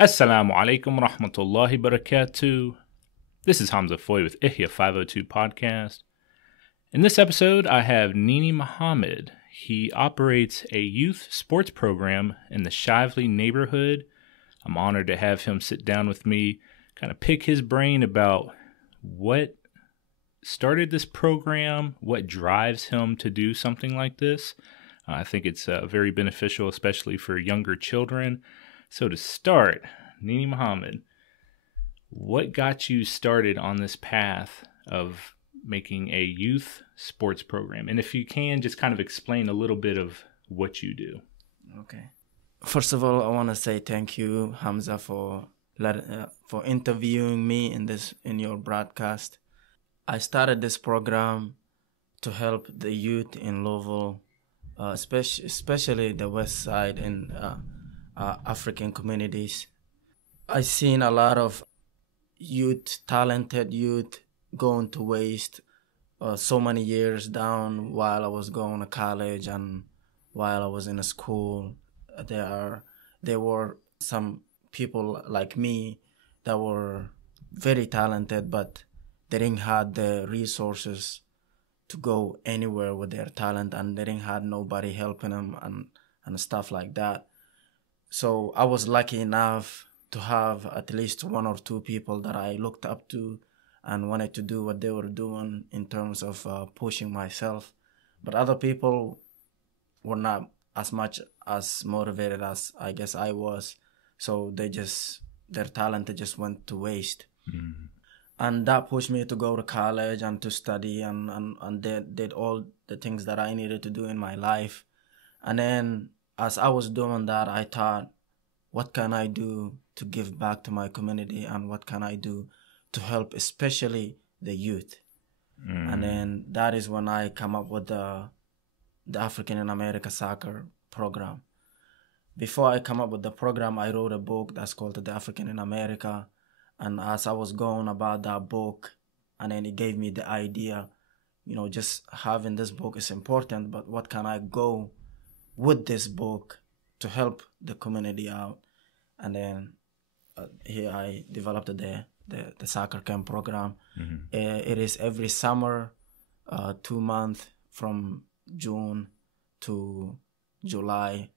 Assalamu alaikum rahmatullahi barakatuh. This is Hamza Foy with Ihya 502 Podcast. In this episode, I have Nini Mohamed. He operates a youth sports program in the Shively neighborhood. I'm honored to have him sit down with me, kind of pick his brain about what started this program, what drives him to do something like this. I think it's very beneficial, especially for younger children. So to start, Nini Mohamed, what got you started on this path of making a youth sports program? And if you can, just kind of explain a little bit of what you do. Okay. First of all, I want to say thank you, Hamza, for interviewing me in your broadcast. I started this program to help the youth in Louisville, especially the West Side and African communities. I've seen a lot of talented youth going to waste so many years down while I was going to college and while I was in a school. There were some people like me that were very talented, but they didn't have the resources to go anywhere with their talent, and they didn't have nobody helping them and stuff like that. So I was lucky enough to have at least one or two people that I looked up to and wanted to do what they were doing in terms of pushing myself. But other people were not as much as motivated as I guess I was. So their talent just went to waste. Mm-hmm. And that pushed me to go to college and to study and did all the things that I needed to do in my life. And then as I was doing that, I thought, what can I do to give back to my community, and what can I do to help especially the youth? Mm. And then that is when I come up with the African in America soccer program. Before I come up with the program, I wrote a book that's called The African in America. And as I was going about that book, and then it gave me the idea, just having this book is important, but what can I go with this book to help the community out? And then here I developed the soccer camp program. Mm-hmm. It is every summer, 2 months from June to July,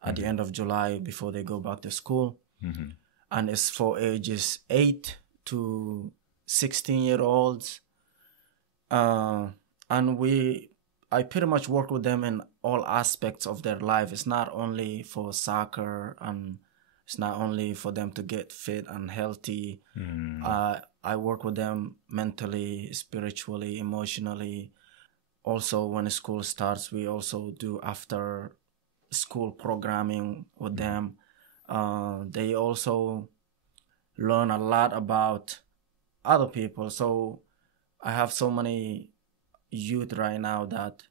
at the end of July before they go back to school. Mm-hmm. And it's for ages 8 to 16-year-olds. And I pretty much work with them in all aspects of their life. It's not only for soccer, and it's not only for them to get fit and healthy. Mm. I work with them mentally, spiritually, emotionally. Also, when school starts, we also do after school programming with them. They also learn a lot about other people. So I have so many youth right now that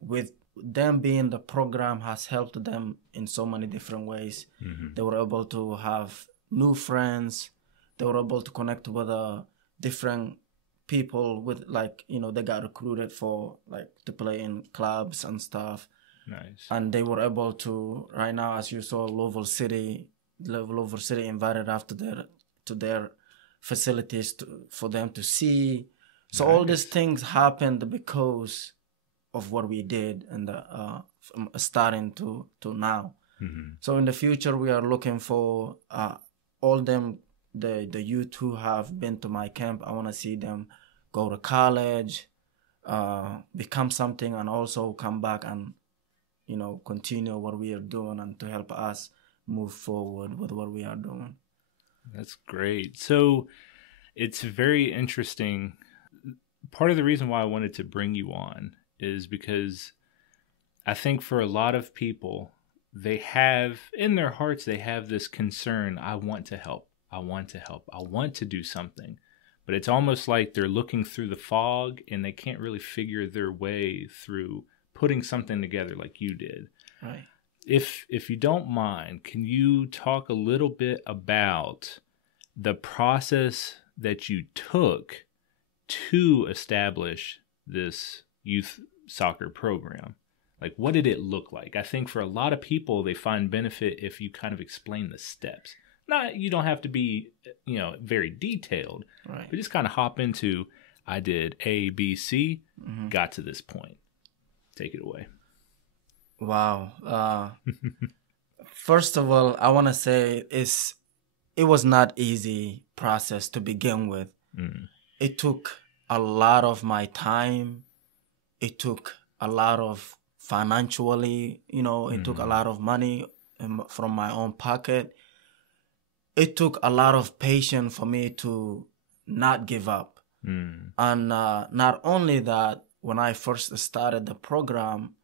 with them being the program has helped them in so many different ways. Mm-hmm. They were able to have new friends. They were able to connect with different people with they got recruited for to play in clubs and stuff. Nice. And they were able to, right now, as you saw, Louisville City invited us to their facilities for them to see. So nice. All these things happened because of what we did and from starting to now. Mm-hmm. So in the future, we are looking for all them, the youth who have been to my camp. I want to see them go to college, become something, and also come back and continue what we are doing and to help us move forward with what we are doing. That's great. So it's very interesting. Part of the reason why I wanted to bring you on is because I think for a lot of people, they have in their hearts, they have this concern. I want to help. I want to help. I want to do something. But it's almost like they're looking through the fog and they can't really figure their way through putting something together like you did. Right. If you don't mind, can you talk a little bit about the process that you took to establish this youth soccer program? Like, what did it look like? I think for a lot of people, they find benefit if you kind of explain the steps. Not, you don't have to be, very detailed, Right. but just kind of hop into, I did A, B, C, got to this point. Take it away. Wow. First of all, I want to say it was not easy process to begin with. It took a lot of my time. It took a lot of financially, it took a lot of money from my own pocket. It took a lot of patience for me to not give up. And not only that, when I first started the program,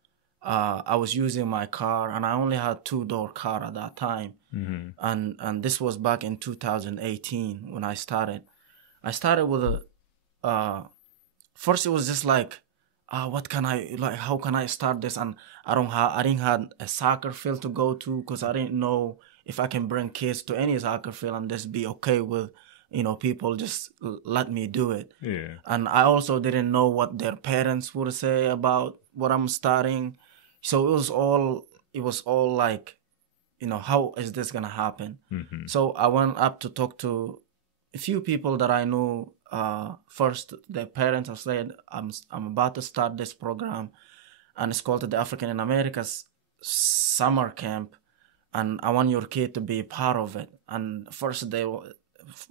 I was using my car, and I only had 2-door car at that time. And this was back in 2018 when I started. I started with first it was just like, what can I, like, how can I start this? And I didn't have a soccer field to go to, because I didn't know if I can bring kids to any soccer field and just be okay with, people just let me do it. Yeah. And I also didn't know what their parents would say about what I'm starting. So it was all like, how is this gonna happen? So I went up to talk to a few people that I knew. First, their parents have said, I'm about to start this program, and it's called the African in America's Summer Camp, and I want your kid to be part of it. And first,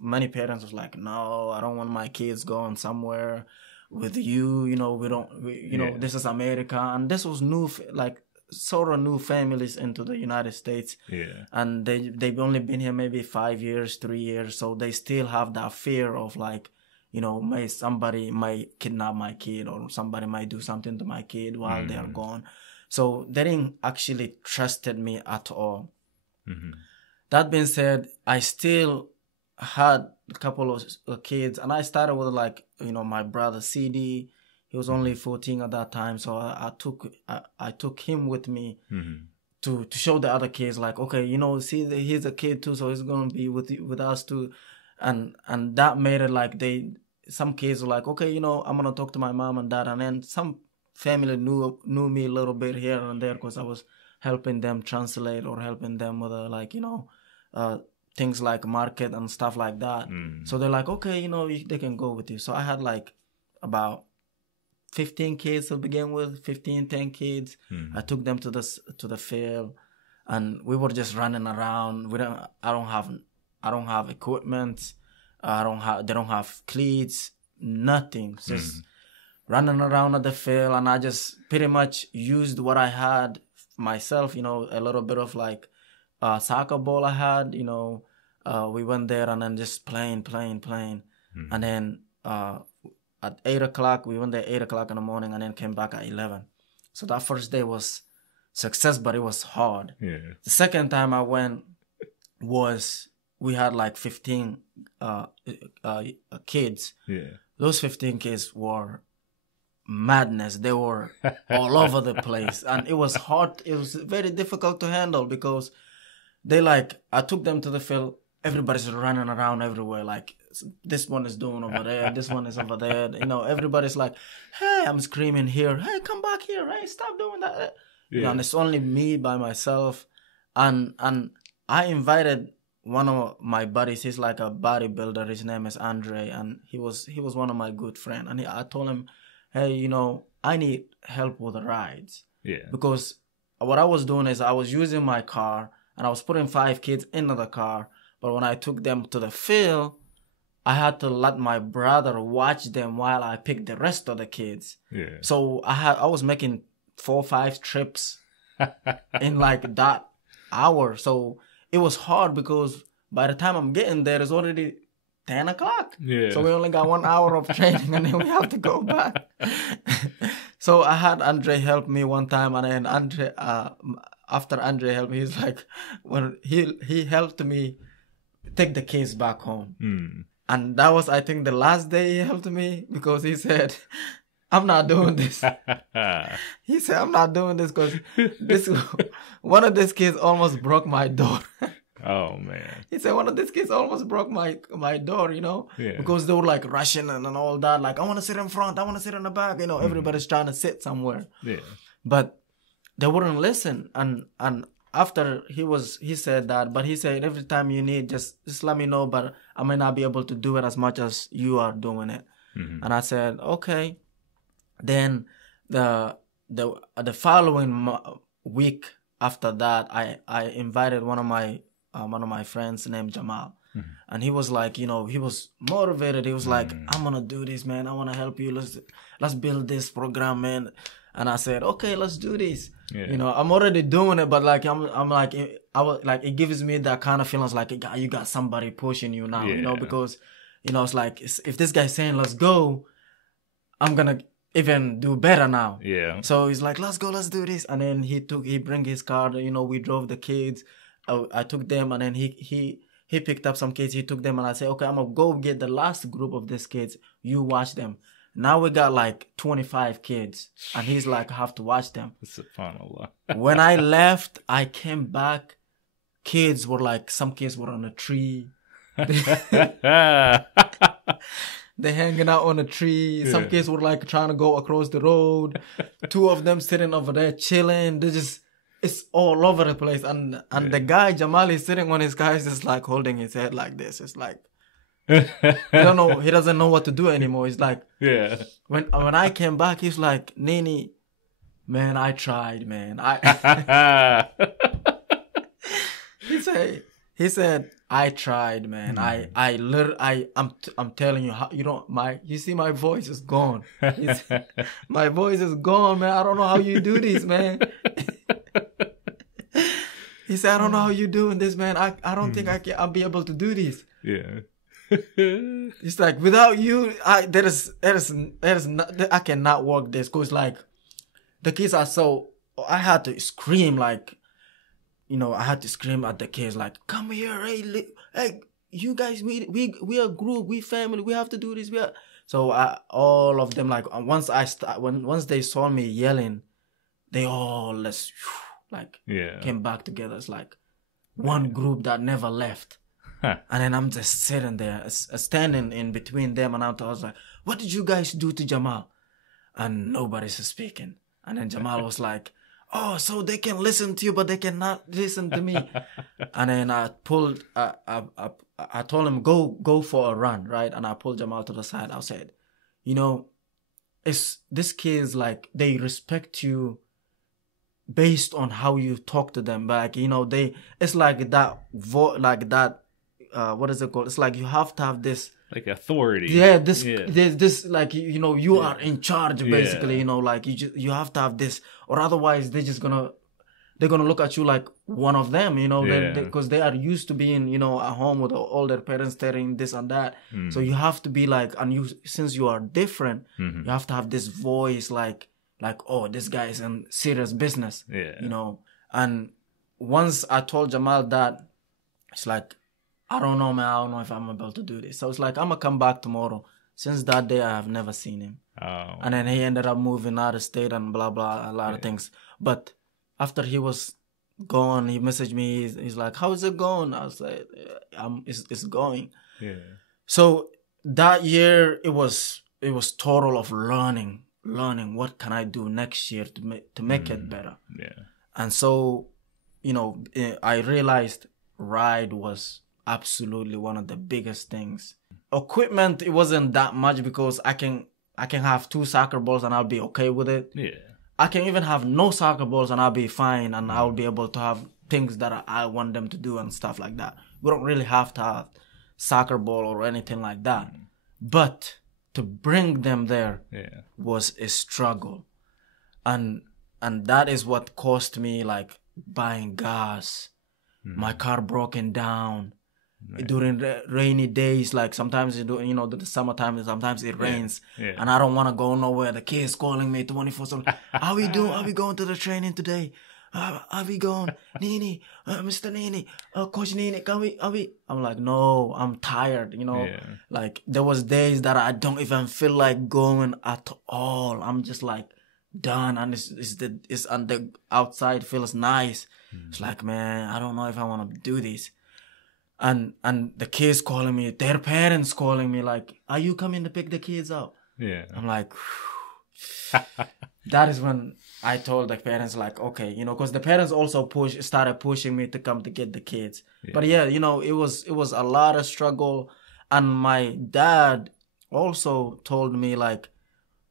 many parents was like, no, I don't want my kids going somewhere with you. This is America, and this was new, like sort of new families into the United States. Yeah. And they've only been here maybe 5 years, 3 years, so they still have that fear of like, somebody might kidnap my kid, or somebody might do something to my kid while they're gone. So they didn't actually trusted me at all. That being said, I still had a couple of kids, and I started with like, my brother CD. He was only 14 at that time, so I took him with me to show the other kids, like, okay, see, he's a kid too, so he's gonna be with us too, and that made it like some kids were like, okay, I'm gonna talk to my mom and dad, and then some family knew me a little bit here and there, because I was helping them translate or helping them with things like market and stuff like that. So they're like, okay, they can go with you. So I had like about 15 kids to begin with, 10 kids. I took them to the field, and we were just running around. I don't have equipment. They don't have cleats, nothing. Just running around at the field, and I just pretty much used what I had myself, a little bit of like soccer ball I had, we went there and then just playing. And then at 8 o'clock, we went there 8 o'clock in the morning, and then came back at 11. So that first day was success, but it was hard. Yeah. The second time I went we had like 15 kids. Yeah. Those 15 kids were madness. They were all over the place, and it was hard. It was very difficult to handle, because I took them to the field. Everybody's running around everywhere. Like, this one is doing over there. This one is over there. Everybody's like, hey, I'm screaming here. Hey, come back here. Hey, stop doing that. Yeah. And it's only me by myself. And I invited one of my buddies. He's like a bodybuilder. His name is Andre. And he was one of my good friends. And I told him, hey, I need help with the rides. Yeah. Because what I was doing is I was using my car, and I was putting 5 kids into the car. But when I took them to the field, I had to let my brother watch them while I picked the rest of the kids. Yeah. So I was making 4 or 5 trips in like that hour. So it was hard, because by the time I'm getting there, it's already 10 o'clock. Yeah. So we only got 1 hour of training, and then we have to go back. So I had Andre help me one time, and then after Andre helped me, he's like, when he helped me take the kids back home. And that was, I think, the last day he helped me, because he said, I'm not doing this. He said, I'm not doing this, because one of these kids almost broke my door. Oh, man. He said, one of these kids almost broke my door, Yeah. because they were like rushing and all that. Like, I want to sit in front. I want to sit in the back. Everybody's trying to sit somewhere. Yeah. But they wouldn't listen. And after he said that, but he said every time you need, just let me know, but I may not be able to do it as much as you are doing it. And I said, okay. Then the following week after that, I invited one of my friends named Jamal. And he was like, he was motivated. He was like, I'm gonna do this, man. I want to help you. Let's build this program, man. And I said, okay, let's do this. Yeah. I'm already doing it, but like I'm like, it gives me that kind of feelings like you got somebody pushing you now, because it's like, if this guy's saying let's go, I'm gonna even do better now. Yeah. So he's like, let's go, let's do this. And then he bring his car. We drove the kids. I took them, and then he picked up some kids. He took them, and I said, okay, I'm gonna go get the last group of these kids. You watch them. Now we got like 25 kids, and he's like, I have to watch them. SubhanAllah. When I left, I came back. Kids were like, some kids were on a tree. They're hanging out on a tree. Some kids were like trying to go across the road. 2 of them sitting over there chilling. It's all over the place. And the guy, Jamal, is sitting on his car, just like holding his head like this. It's like, he doesn't know what to do anymore. It's like, when I came back, he's like, Nini, man, I tried, man. He said, I tried, man. I'm telling you, you see my voice is gone. My voice is gone, man. I don't know how you do this, man. He said, I don't know how you doing this, man. I don't think I'll be able to do this. Yeah. It's like, without you, I cannot work this. Cause like, the kids are I had to scream like, I had to scream at the kids like, come here, hey, you guys, we are a group, we family, we have to do this. So all of them, like, once they saw me yelling, they all came back together. It's like one group that never left. And then I'm just sitting there, standing in between them, and I was like, what did you guys do to Jamal? And nobody's speaking. And then Jamal was like, oh, so they can listen to you, but they cannot listen to me. And then I told him, go for a run, right? And I pulled Jamal to the side. I said, this kids, like, they respect you based on how you talk to them. But like, it's like that, what is it called? It's like you have to have this, like, authority. Yeah, this like, you are in charge, basically. Like, you have to have this, or otherwise they're gonna look at you like one of them. Because they are used to being at home with all their parents telling this and that. So you have to be like, and since you are different, you have to have this voice like, oh, this guy is in serious business. And once I told Jamal that, it's like, I don't know, man. I don't know if I'm able to do this. So it's like, I'm going to come back tomorrow. Since that day, I have never seen him. Oh. And then he ended up moving out of state and blah, blah, a lot of things. But after he was gone, he messaged me. He's like, how is it going? I was like, it's going. Yeah. So that year, it was total of learning. What can I do next year to make it better? Yeah. And so, I realized ride was absolutely one of the biggest things. Equipment, it wasn't that much, because I can have 2 soccer balls and I'll be okay with it. Yeah. I can even have no soccer balls and I'll be fine, and I'll be able to have things that I want them to do and stuff like that. We don't really have to have soccer ball or anything like that. But to bring them there was a struggle. And that is what cost me, like, buying gas, my car broken down. Right. During the rainy days, like sometimes the summertime, sometimes it rains, and I don't want to go nowhere. The kids calling me 24/7. How we doing? Are we going to the training today? Are we going, Nini? Mr. Nini, Coach Nini? Can we? Are we? I'm like, no, I'm tired. Like, there was days that I don't even feel like going at all. I'm just like done, and it's and the outside feels nice. It's like, man, I don't know if I want to do this. And the kids calling me, their parents calling me like, are you coming to pick the kids up? Yeah. I'm like, that is when I told the parents, like, okay, you know, because the parents also started pushing me to come to get the kids. Yeah. But yeah, you know, it was a lot of struggle. And my dad also told me, like,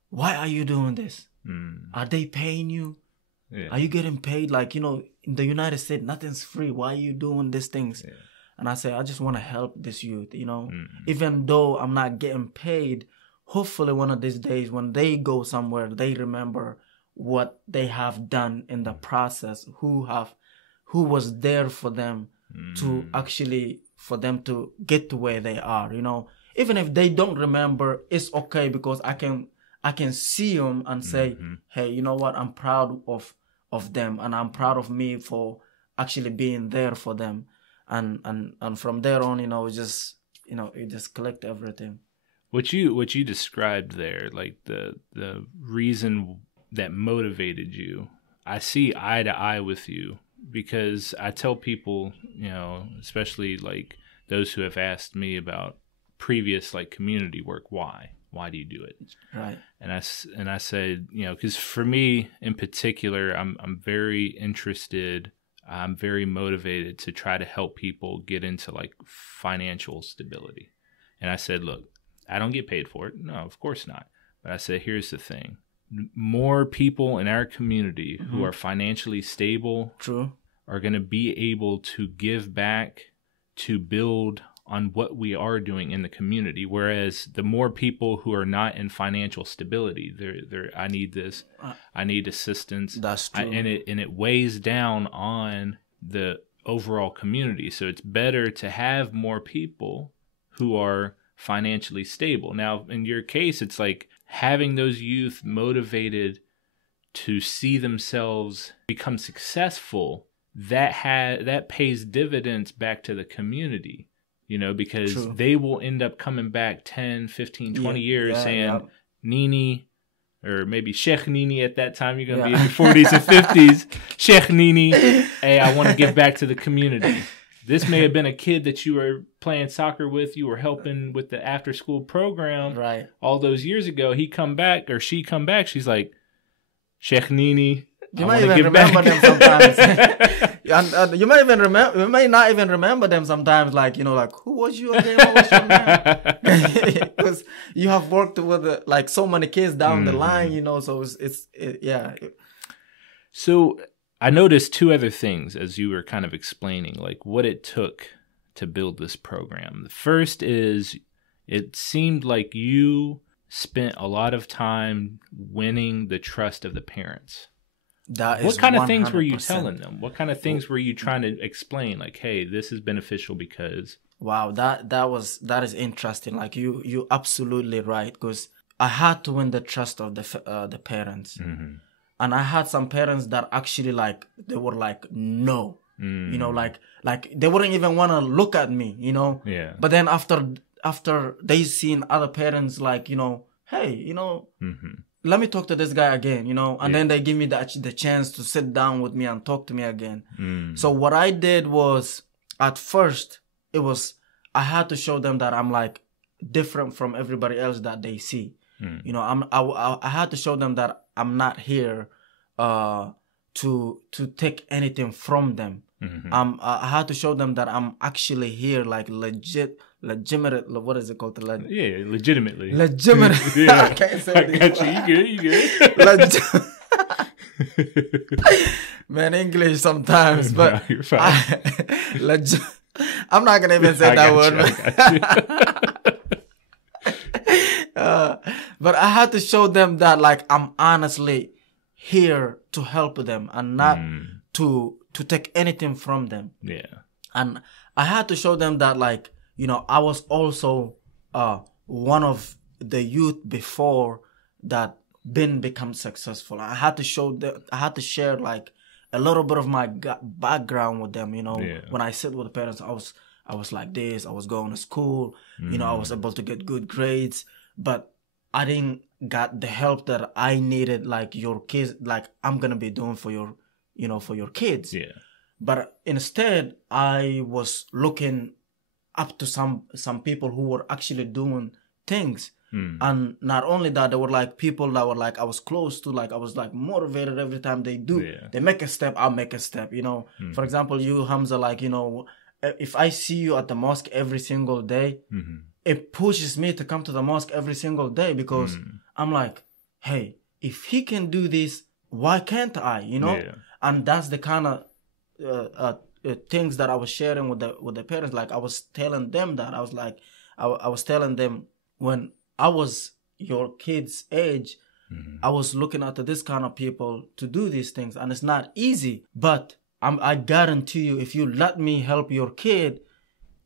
why are you doing this? Are they paying you? Yeah. Are you getting paid? Like, you know, in the United States, nothing's free. Why are you doing these things? Yeah. And I said, I just want to help this youth, you know, even though I'm not getting paid. Hopefully one of these days when they go somewhere, they remember what they have done in the process, who was there for them to actually, for them to get to where they are, you know. Even if they don't remember, it's okay, because I can see them and say, hey, you know what, I'm proud of them, and I'm proud of me for actually being there for them. And from there on, you know, you just collect everything. What you described there, like the reason that motivated you, I see eye to eye with you, because I tell people, you know, especially like those who have asked me about previous like community work, why do you do it? Right. And I said, you know, because for me in particular, I'm very interested. I'm very motivated to try to help people get into like financial stability. And I said, look, I don't get paid for it. No, of course not. But I said, here's the thing. More people in our community who are financially stable are going to be able to give back to build on what we are doing in the community. Whereas the more people who are not in financial stability, I need this, I need assistance. That's true. And it weighs down on the overall community. So it's better to have more people who are financially stable. Now, in your case, it's like having those youth motivated to see themselves become successful, that pays dividends back to the community, you know, because they will end up coming back 10, 15, 20 years saying, Nini, or maybe Sheikh Nini at that time, you're going to be in your 40s and 50s. Sheikh Nini, hey, I want to give back to the community. This may have been a kid that you were playing soccer with, you were helping with the after school program all those years ago. He come back, or she come back, she's like, Sheikh Nini, you might even remember them sometimes. And you may not even remember them sometimes, like, you know, like, who was you again? What was your name? Because you have worked with like so many kids down the line, you know, so it's. So I noticed two other things as you were kind of explaining, like what it took to build this program. The first is, it seemed like you spent a lot of time winning the trust of the parents. What kind of things were you telling them? What kind of things were you trying to explain? Like, hey, this is beneficial because... Wow, that is interesting. Like, you absolutely right, because I had to win the trust of the parents. And I had some parents that actually, like, they were like, no, you know, like they wouldn't even want to look at me, you know. Yeah. But then after they seen other parents, like, you know, hey, you know, let me talk to this guy again, you know, and then they give me the chance to sit down with me and talk to me again. So what I did was, at first, I had to show them that I'm like different from everybody else that they see. You know, I had to show them that I'm not here to take anything from them. I had to show them that I'm actually here, like legitimate. What is it called? Legitimately. Legitimate. Yeah. I can't say I got you. You good. Man, English sometimes, but no, you're fine. I'm not gonna even say that word. But I had to show them that, like, I'm honestly here to help them and not to take anything from them. Yeah. And I had to show them that, like, you know, I was also one of the youth before that become successful. I had to show them, I had to share like a little bit of my background with them, you know. When I sit with the parents, I was like this, I was going to school, you know, I was able to get good grades, but I didn't got the help that I needed, like your kids, like I'm going to be doing for your, you know, for your kids. Yeah. But instead, I was looking up to some people who were actually doing things. And not only that, there were like people that were like I was close to, like I was like motivated every time they make a step, I'll make a step, you know. For example, you, Hamza, like, you know, if I see you at the mosque every single day, it pushes me to come to the mosque every single day, because I'm like, hey, if he can do this, why can't I, you know? And that's the kind of things that I was sharing with the parents. Like I was telling them that I was like, I was telling them, when I was your kid's age, I was looking at this kind of people to do these things, and it's not easy. But I guarantee you, if you let me help your kid,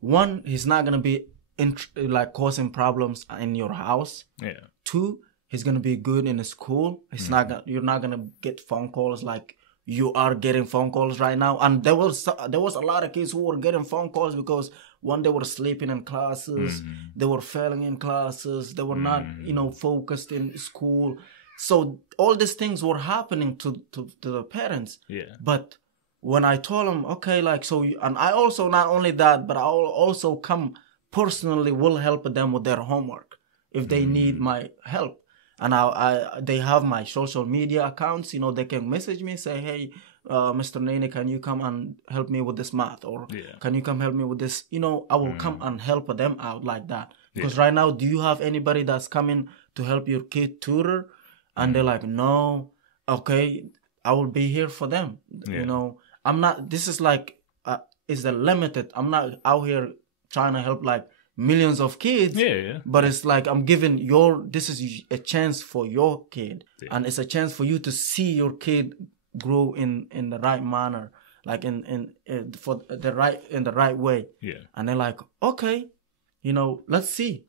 one, he's not gonna be like causing problems in your house. Two, he's gonna be good in school. He's you're not gonna get phone calls like you are getting phone calls right now. And there was a lot of kids who were getting phone calls because one, they were sleeping in classes, they were failing in classes, they were not, you know, focused in school. So all these things were happening to the parents. But when I told them, okay, like, so, and I also, not only that, but I also come personally, will help them with their homework if they need my help. And they have my social media accounts, you know, they can message me, say, hey, Mr. Nini, can you come and help me with this math? Or can you come help me with this? You know, I will come and help them out like that. Because right now, do you have anybody that's coming to help your kid tutor? And they're like, no. Okay, I will be here for them. You know, I'm not, this is like, it's the limited. I'm not out here trying to help like millions of kids, but it's like I'm giving this is a chance for your kid, and it's a chance for you to see your kid grow in the right manner, like in the right way. And they're like, okay, you know, let's see.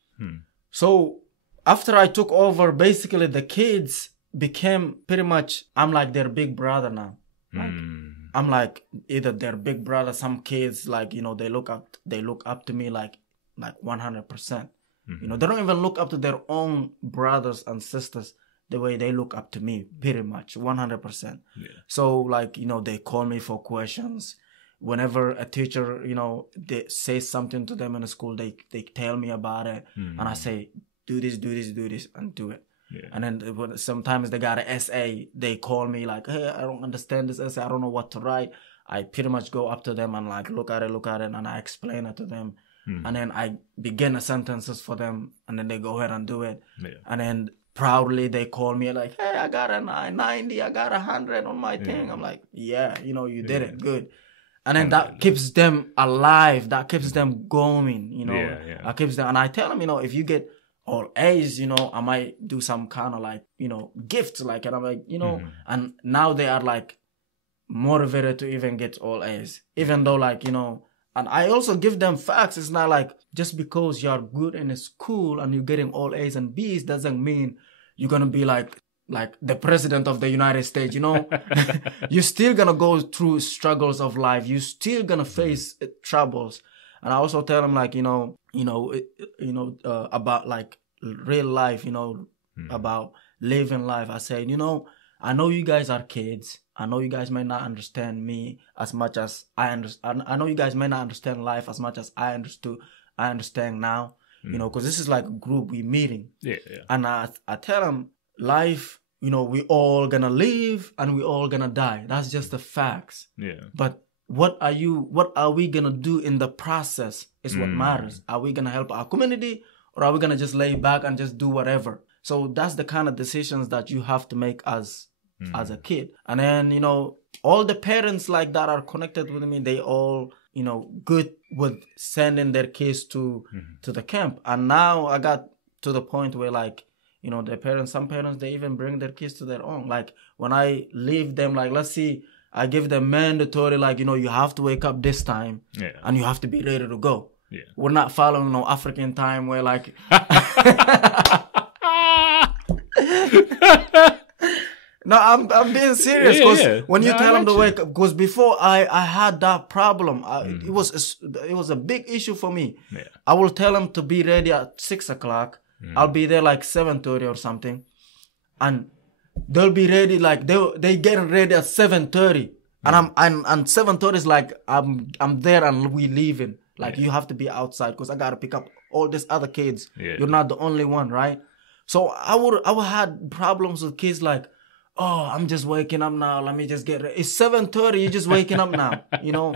So after I took over, basically the kids became pretty much, I'm like their big brother now. Like I'm like either their big brother. Some kids, like, you know, they look up to me like 100%. You know, they don't even look up to their own brothers and sisters the way they look up to me, pretty much 100%. So like, you know, they call me for questions. Whenever a teacher, you know, they say something to them in the school, they tell me about it, and I say, do this, and do it. And then sometimes they got an essay, they call me like, hey, I don't understand this essay, I don't know what to write. I pretty much go up to them and like look at it, and I explain it to them. And then I begin the sentences for them, and then they go ahead and do it. And then proudly they call me like, hey, I got a 90, I got 100 on my thing. I'm like, yeah, you know, you did it, good. And then that keeps them alive, that keeps them going, you know. That keeps them, and I tell them, you know, if you get all A's, you know, I might do some kind of like, you know, gifts, like, and I'm like, you know, and now they are like motivated to even get all A's, even though, like, you know. And I also give them facts. It's not like just because you're good in school and you're getting all A's and B's doesn't mean you're going to be like the president of the United States, you know. You're still going to go through struggles of life. You're still going to face troubles. And I also tell them like, about like real life, you know, about living life. I say, you know, I know you guys are kids. I know you guys may not understand me as much as I understand. I know you guys may not understand life as much as I understand now, you know, because this is like a group we meeting. And I tell them, life, you know, we all gonna live and we all gonna die. That's just the facts. But what are we gonna do in the process is what matters. Are we gonna help our community, or are we gonna just lay back and just do whatever? So that's the kind of decisions that you have to make as a kid. And then, you know, all the parents like that are connected with me. They all, you know, good with sending their kids to the camp. And now I got to the point where, like, you know, some parents, they even bring their kids to their own. Like when I leave them, like, let's see, I give them mandatory, like, you know, you have to wake up this time and you have to be ready to go. We're not following no African time where like... No, I'm being serious, because when you tell them to wake up, because before I had that problem, it was a big issue for me. I will tell them to be ready at 6 o'clock. I'll be there like 7:30 or something, and they'll be ready like they getting ready at 7:30, and 7:30 is like I'm there and we leaving. Like you have to be outside because I gotta pick up all these other kids. Yeah. You're not the only one, right? So I would had problems with kids like, oh, I'm just waking up now. Let me just get ready. It's 7:30. You're just waking up now, you know.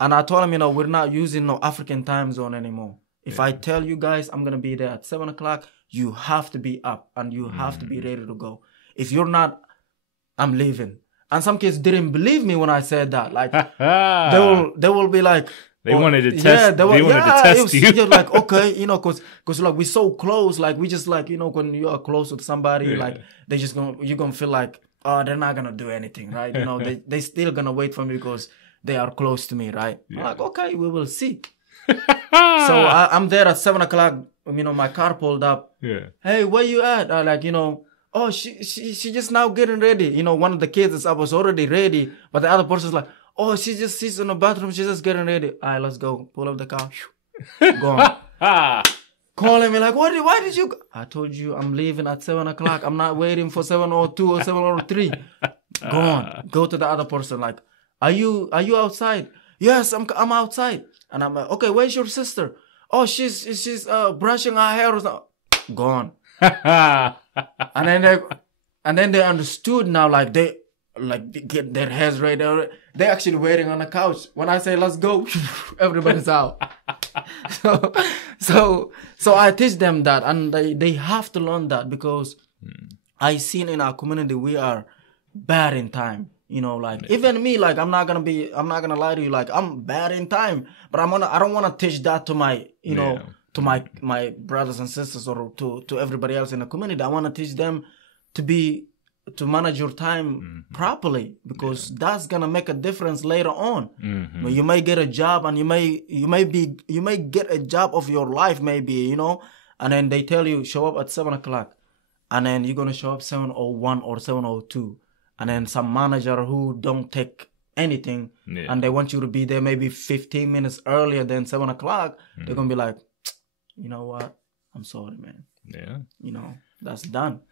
And I told him, we're not using no African time zone anymore. If I tell you guys I'm gonna be there at 7:00, you have to be up and you have to be ready to go. If you're not, I'm leaving. And some kids didn't believe me when I said that. Like they will be like, they wanted to test. They wanted to test you. Just like, okay, because like we're so close. Like we just like, when you are close with somebody, like you're gonna feel like, oh, they're not gonna do anything, right? They still gonna wait for me because they are close to me, right? Yeah. I'm like, okay, we will see. So I'm there at 7:00. My car pulled up. Yeah. Hey, where you at? Oh, she just now getting ready. One of the kids was already ready, but the other person's like, oh, she's in the bathroom. She's just getting ready. All right, let's go. Pull up the car. Gone. Calling me like, why did you go? I told you I'm leaving at 7:00. I'm not waiting for 7:02 or 7:03. Gone. Go to the other person like, are you outside? Yes, I'm outside. And I'm like, okay, where's your sister? Oh, she's brushing her hair or something. Gone. and then they understood now, like they get their heads ready. They're actually waiting on the couch. When I say let's go, everybody's out. So I teach them that, and they have to learn that because I seen in our community we are bad in time. Even me, like I'm not gonna lie to you, like I'm bad in time, but I don't wanna teach that to my to my brothers and sisters or to everybody else in the community. I wanna teach them to manage your time properly, because that's gonna make a difference later on. When you may get a job and you may get a job of your life, maybe, and then they tell you show up at 7:00, and then you're gonna show up 7:01 or 7:02. And then some manager who don't take anything, and they want you to be there maybe 15 minutes earlier than 7:00, they're going to be like, you know what? I'm sorry, man. Yeah. That's done.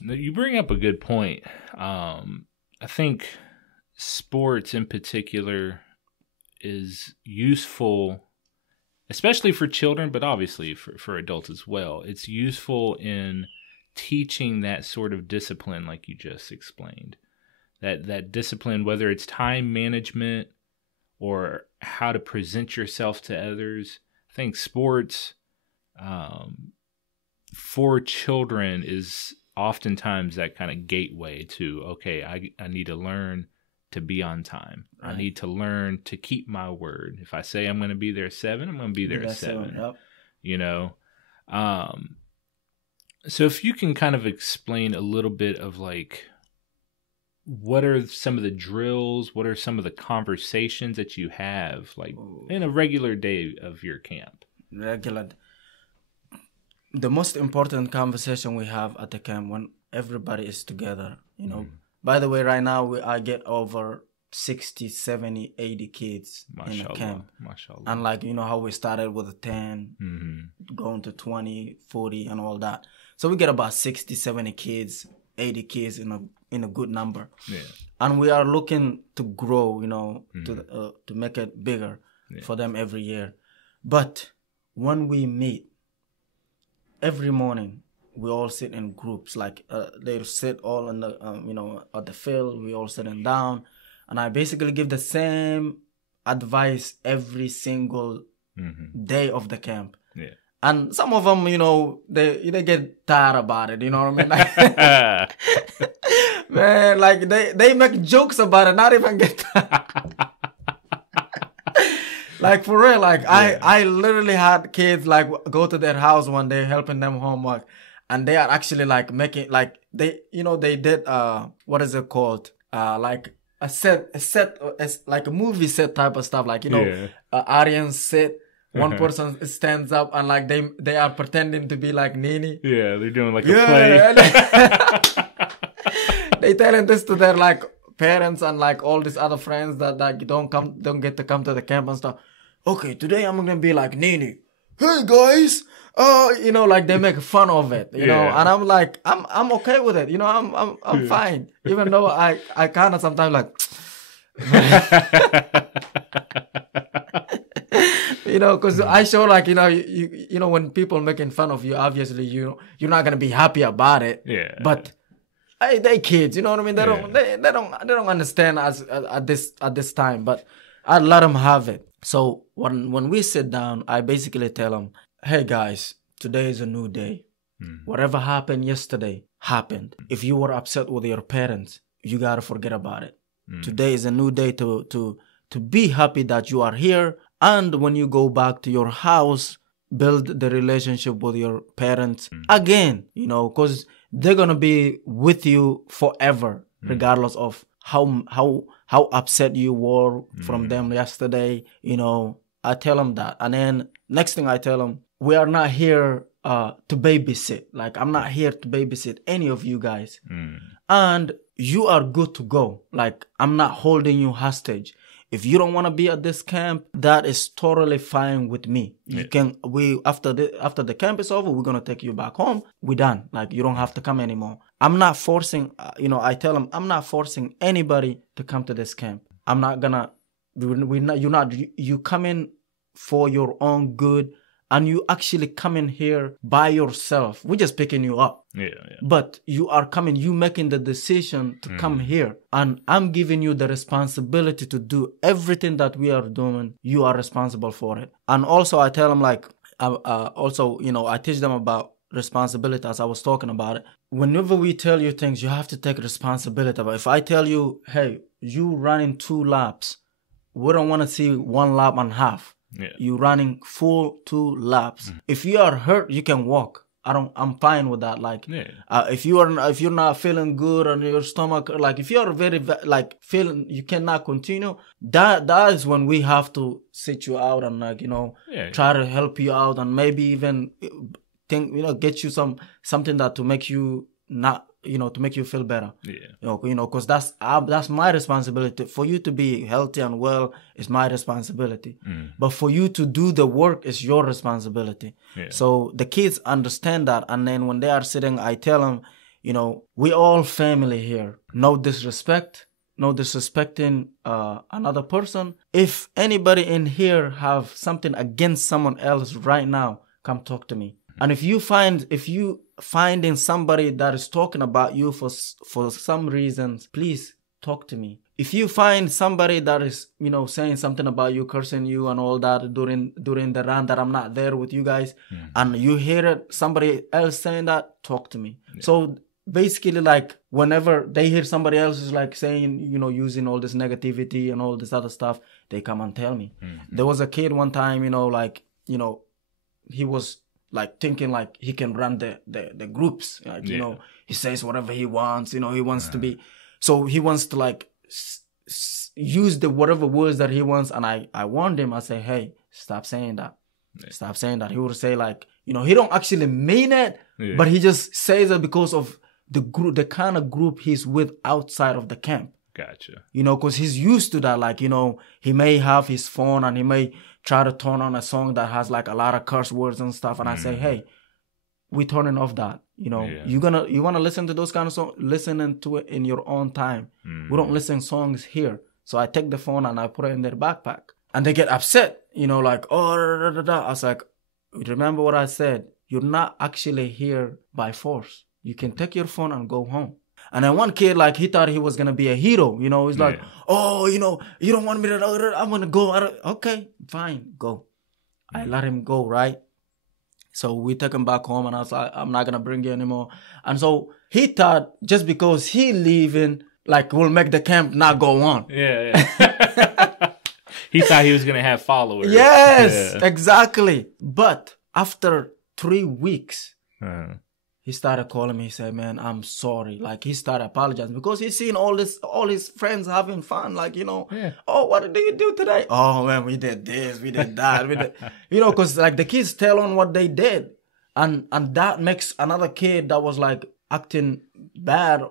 You bring up a good point. I think sports in particular is useful, especially for children, but obviously for adults as well. It's useful in teaching that sort of discipline, like you just explained, that discipline, whether it's time management or how to present yourself to others. I think sports for children is oftentimes that kind of gateway to, okay, I need to learn to be on time. Right. I need to learn to keep my word. If I say I'm going to be there at 7, I'm going to be there at 7. Yep. So if you can kind of explain a little bit of like, what are some of the drills? What are some of the conversations that you have like in a regular day of your camp? The most important conversation we have at the camp when everybody is together, By the way, right now I get over 60, 70, 80 kids in the camp. Mashallah. And like, how we started with 10, going to 20, 40 and all that. So we get about 60, 70 kids, 80 kids in a good number. Yeah. And we are looking to grow, to make it bigger for them every year. But when we meet, every morning, we all sit in groups. Like they sit all in the, at the field. We all sitting down. And I basically give the same advice every single day of the camp. Yeah. And some of them, they get tired about it. You know what I mean? Man, like they make jokes about it, not even get tired. Like for real, like I literally had kids like go to their house one day helping them homework, and they are actually like making like they did what is it called like a set like a movie set type of stuff, like audience set. One person stands up and like they are pretending to be like Nini. Yeah, they're doing like a play. They telling this to their like parents and like all these other friends that don't get to come to the camp and stuff. Okay, today I'm gonna be like Nini. Hey guys, like they make fun of it, you know, and I'm like I'm okay with it, I'm fine, even though I kind of sometimes like. Because I show like, you know, when people making fun of you, obviously, you're not going to be happy about it. Yeah. But hey, they kids, you know what I mean? They don't understand at this time, but I let them have it. So when we sit down, I basically tell them, hey guys, today is a new day. Whatever happened yesterday happened. If you were upset with your parents, you got to forget about it. Today is a new day to be happy that you are here. And when you go back to your house, build the relationship with your parents again, you know, because they're going to be with you forever, regardless of how upset you were from them yesterday. You know, I tell them that. And then next thing I tell them, we are not here to babysit. Like, I'm not here to babysit any of you guys. And you are good to go. Like, I'm not holding you hostage. If you don't want to be at this camp, that is totally fine with me. You can, after the camp is over, we're going to take you back home. We're done. Like, you don't have to come anymore. I'm not forcing, I tell them, I'm not forcing anybody to come to this camp. I'm not gonna, you come in for your own good, and you actually come in here by yourself. We're just picking you up. Yeah. But you are coming, you making the decision to come here. And I'm giving you the responsibility to do everything that we are doing. You are responsible for it. And also I tell them, like, I teach them about responsibility, as I was talking about it. Whenever we tell you things, you have to take responsibility. But if I tell you, hey, you running 2 laps, we don't want to see 1 lap and a half. Yeah. You running full 2 laps. If you are hurt, you can walk. I'm fine with that. Like, if you're not feeling good on your stomach, like if you're very like feeling you cannot continue, that is when we have to sit you out and, like, try to help you out, and maybe even get you something that to make you not, to make you feel better. Because that's my responsibility. For you to be healthy and well is my responsibility. But for you to do the work is your responsibility. So the kids understand that. And then when they are sitting, I tell them, we all family here. No disrespect. No disrespecting another person. If anybody in here have something against someone else right now, come talk to me. And if you finding somebody that is talking about you for some reasons, please talk to me. If you find somebody that is, saying something about you, cursing you and all that during the run that I'm not there with you guys, and you hear it, somebody else saying that, talk to me. So basically, like, whenever they hear somebody else is like saying, using all this negativity and all this other stuff, they come and tell me. There was a kid one time, he was like thinking like he can run the groups, like, he says whatever he wants, he wants to be, so he wants to like use the whatever words that he wants. And I warned him. I say, hey, stop saying that. Stop saying that. He would say, like, he don't actually mean it, but he just says it because of the group, the kind of group he's with outside of the camp. Gotcha. Because he's used to that. Like, he may have his phone and he may try to turn on a song that has like a lot of curse words and stuff. And I say, hey, we turning off that. You want to listen to those kind of songs, listening to it in your own time. We don't listen songs here. So I take the phone and I put it in their backpack. And they get upset, like, oh, da, da, da, da. I was like, remember what I said. You're not actually here by force. You can take your phone and go home. And then one kid, like, he thought he was going to be a hero. He's like, oh, you don't want me to, I'm going to go. Okay, fine, go. I let him go, right? So we took him back home, and I was like, I'm not going to bring you anymore. And so he thought just because he leaving, like, will make the camp not go on. Yeah. He thought he was going to have followers. Yes, exactly. But after 3 weeks, he started calling me. He said, man, I'm sorry. Like, he started apologizing because he's seen all his friends having fun. Like, oh, what did you do today? Oh, man, we did this, we did that. Because like the kids tell on what they did. And that makes another kid that was like acting bad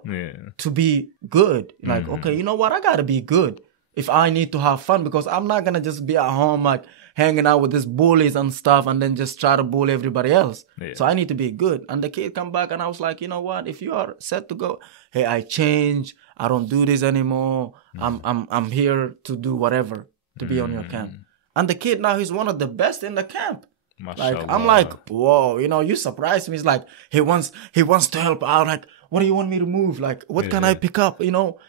to be good. Like, okay, you know what? I got to be good if I need to have fun, because I'm not going to just be at home like hanging out with these bullies and stuff and then just try to bully everybody else. So I need to be good. And the kid come back and I was like, you know what? If you are set to go, hey, I change. I don't do this anymore. I'm here to do whatever, to be on your camp. And the kid now, he's one of the best in the camp. Mashallah. Like, I'm like, whoa, you know, you surprised me. He's like, he wants to help out. Like, what do you want me to move? Like, what can I pick up? You know,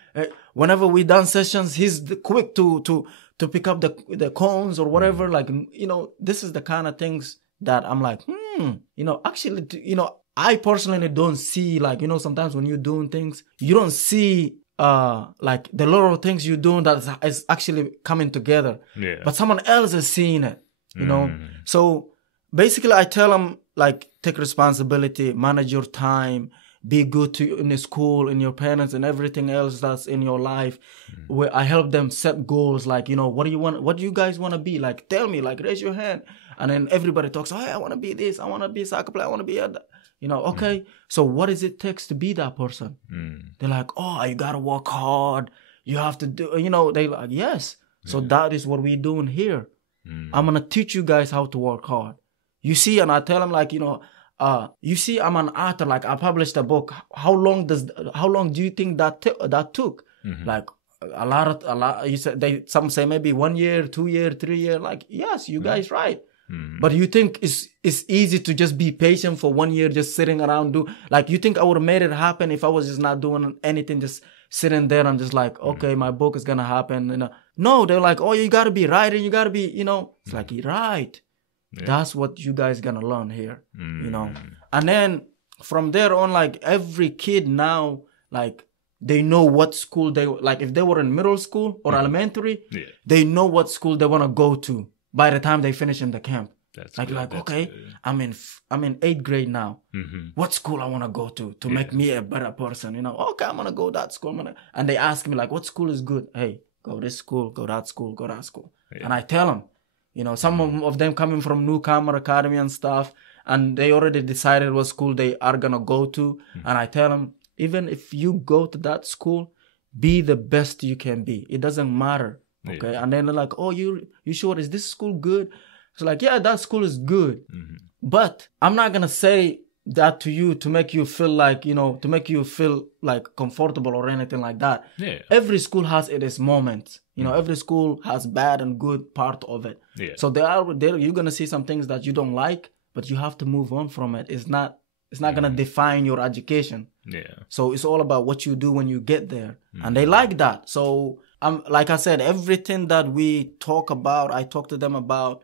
whenever we done sessions, he's quick to pick up the cones or whatever. Like, you know, this is the kind of things that I'm like, you know, actually, you know, I personally don't see, like, you know, sometimes when you're doing things, you don't see like the little things you're doing that is actually coming together. Yeah. But someone else is seeing it, you know. So basically, I tell them, like, take responsibility, manage your time, be good to you in the school, in your parents, and everything else that's in your life. Where I help them set goals, like, you know, what do you want? What do you guys want to be? Like, tell me, like, raise your hand. And then everybody talks, oh, hey, I want to be this, I want to be a soccer player, I want to be a, you know, okay. So what does it take to be that person? They're like, oh, you got to work hard. You have to do, you know, they like, yes. So that is what we're doing here. I'm going to teach you guys how to work hard. You see, and I tell them, like, you know, you see, I'm an author. Like, I published a book. How long do you think that took? Like, a lot. You said some say maybe 1 year, 2 year, 3 year. Like, yes, you guys right. But you think it's easy to just be patient for 1 year, just sitting around like, you think I would have made it happen if I was just not doing anything, just sitting there and just like, okay, my book is gonna happen. You know, no, they're like, oh, you gotta be writing, you gotta be, you know, it's like, right. Yeah. That's what you guys gonna learn here, you know. And then from there on, like, every kid now, like, they know what school they, like, if they were in middle school or elementary, they know what school they want to go to by the time they finish in the camp. That's like, good. Like, okay, good. I'm in 8th grade now. What school I want to go to make me a better person? You know, okay, I'm gonna go that school. And they ask me, like, what school is good? Hey, go this school, go that school, go that school. And I tell them. You know, some of them coming from Newcomer Academy and stuff, and they already decided what school they are going to go to. And I tell them, even if you go to that school, be the best you can be. It doesn't matter. Okay. And then they're like, oh, you sure? Is this school good? It's like, yeah, that school is good. But I'm not going to say that to you to make you feel like, you know, to make you feel like comfortable or anything like that. Yeah. Every school has its moments. You know, every school has bad and good part of it. Yeah. So you're going to see some things that you don't like, but you have to move on from it. It's not going to define your education. Yeah. So it's all about what you do when you get there. And they like that. So like I said, everything that we talk about, I talk to them about,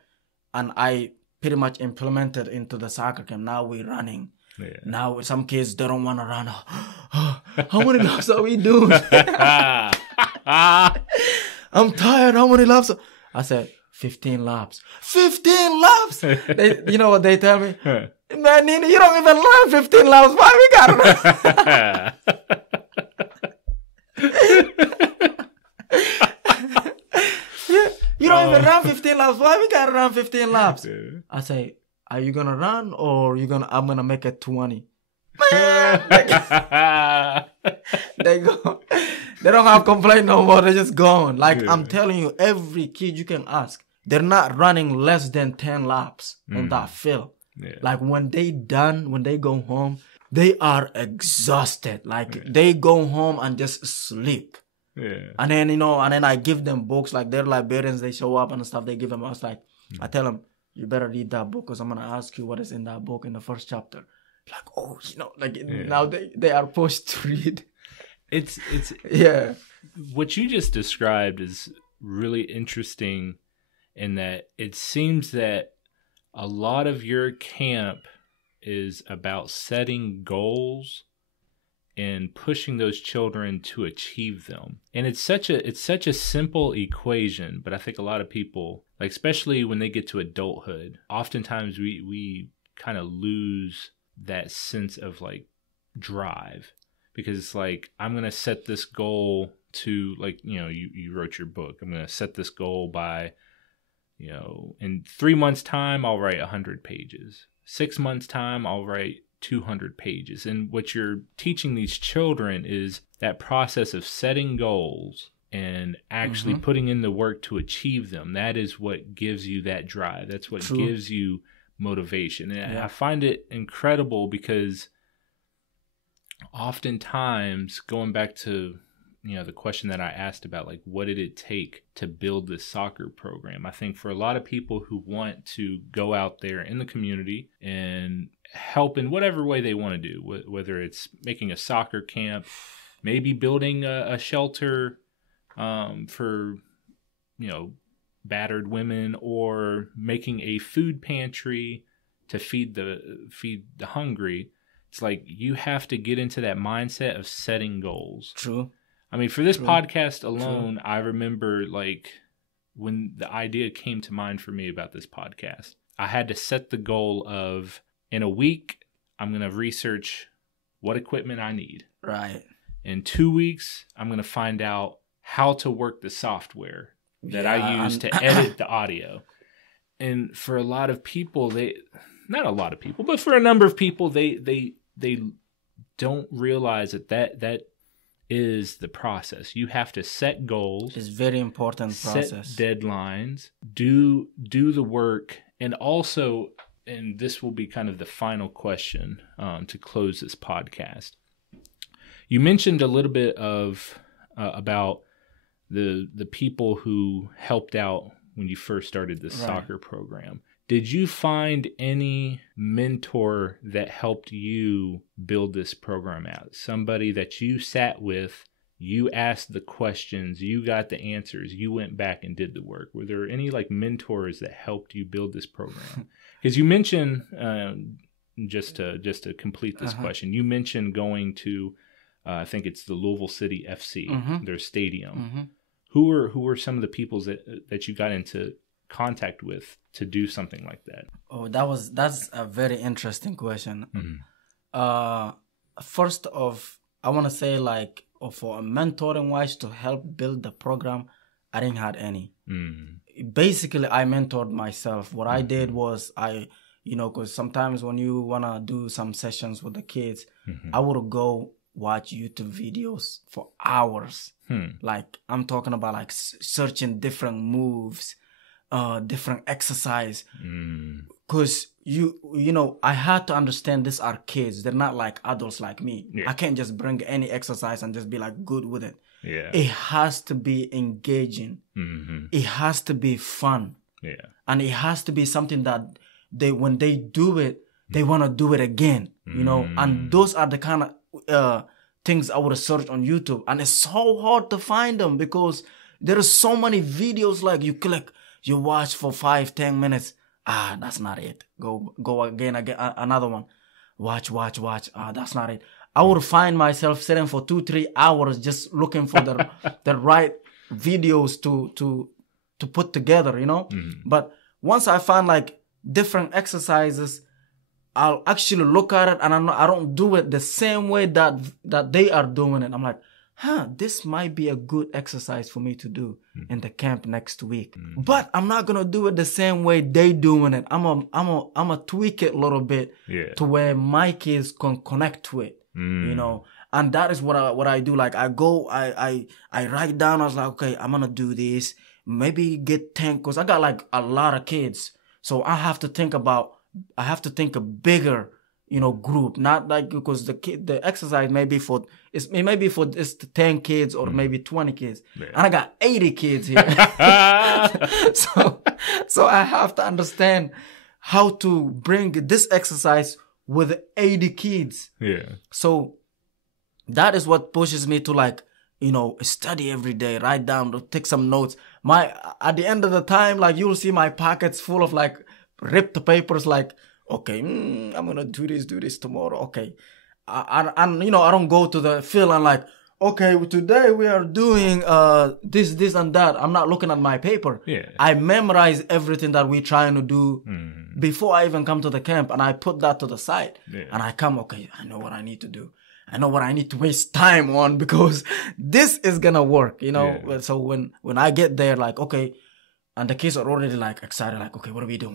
and I pretty much implemented into the soccer camp. Now we're running. Yeah. Now some kids, they don't want to run. How many laps are we doing? I'm tired. How many laps? I said, 15 laps. 15 laps? You know what they tell me? Man, Nini, you don't even run 15 laps. Why we gotta run? You don't even run 15 laps. Why we gotta run 15 laps? I say, are you gonna run or I'm gonna make it 20? Man, they go. They don't have complaint no more. They're just gone. Like, I'm telling you, every kid you can ask, they're not running less than 10 laps on that field. Yeah. Like, when they go home, they are exhausted. Like, they go home and just sleep. Yeah. And then, you know, I give them books. Like, they're librarians. They show up and stuff. They give them. I was like, I tell them, you better read that book because I'm going to ask you what is in that book in the first chapter. Like, oh, you know, like, now they are pushed to read. It's yeah. What you just described is really interesting in that it seems that a lot of your camp is about setting goals and pushing those children to achieve them. And it's such a simple equation, but I think a lot of people, like, especially when they get to adulthood, oftentimes we kind of lose that sense of, like, drive. Because it's like, I'm going to set this goal to, like, you know, you wrote your book. I'm going to set this goal by, you know, in 3 months' time, I'll write 100 pages. 6 months' time, I'll write 200 pages. And what you're teaching these children is that process of setting goals and actually putting in the work to achieve them. That is what gives you that drive. That's what gives you motivation. And I find it incredible because oftentimes, going back to the question that I asked about, like, what did it take to build this soccer program? I think for a lot of people who want to go out there in the community and help in whatever way they want to do, whether it's making a soccer camp, maybe building a shelter for, battered women, or making a food pantry to feed the hungry. It's like you have to get into that mindset of setting goals. True. I mean, for this podcast alone, I remember like when the idea came to mind for me about this podcast, I had to set the goal of, in a week, I'm going to research what equipment I need. Right. In 2 weeks, I'm going to find out how to work the software that I use to edit the audio. And for a lot of people, not a lot of people, but for a number of people, they don't realize that is the process. You have to set goals. It's very important process. Set deadlines, do the work, and also, and this will be kind of the final question to close this podcast. You mentioned a little bit of about the people who helped out when you first started the soccer program. Did you find any mentor that helped you build this program out? Somebody that you sat with, you asked the questions, you got the answers, you went back and did the work. Were there any like mentors that helped you build this program? Because you mentioned, just to complete this question, you mentioned going to, I think it's the Louisville City FC, their stadium. Mm-hmm. Who were some of the people that you got into contact with to do something like that? Oh, that's a very interesting question. Mm-hmm. First off, I want to say, like, for mentoring wise to help build the program, I didn't have any. Basically, I mentored myself. What I did was because sometimes when you want to do some sessions with the kids, I would go watch YouTube videos for hours. Like, I'm talking about like searching different moves, different exercise. Because I had to understand these are kids. They're not like adults like me. Yeah. I can't just bring any exercise and just be like good with it. Yeah. It has to be engaging. It has to be fun. Yeah. And it has to be something that when they do it, they want to do it again. And those are the kind of things I would search on YouTube. And it's so hard to find them because there are so many videos, like you click, you watch for 5-10 minutes. That's not it. Go again, another one. Watch. That's not it. I would find myself sitting for 2-3 hours just looking for the right videos to put together, But once I find like different exercises, I'll actually look at it and I don't do it the same way that they are doing it. I'm like, this might be a good exercise for me to do in the camp next week. But I'm not gonna do it the same way they doing it. I'm a tweak it a little bit to where my kids can connect to it, And that is what I do. Like, I go, I write down. I was like, okay, I'm gonna do this. Maybe get 10, because I got like a lot of kids, so I have to think a bigger, group, not like, because the exercise may be for 10 kids or maybe 20 kids, and I got 80 kids here. so I have to understand how to bring this exercise with 80 kids. Yeah. So that is what pushes me to, like, study every day, write down, take some notes. At the end of the time, like, you'll see my pockets full of like ripped papers, like, okay, I'm gonna do this tomorrow. Okay, I don't go to the field and like, okay, today we are doing this and that. I'm not looking at my paper. Yeah. I memorize everything that we're trying to do before I even come to the camp, and I put that to the side. Yeah. And I come, okay, I know what I need to do. I know what I need to waste time on, because this is gonna work, Yeah. So when I get there, like, okay. And the kids are already like excited, like, okay, what are we doing?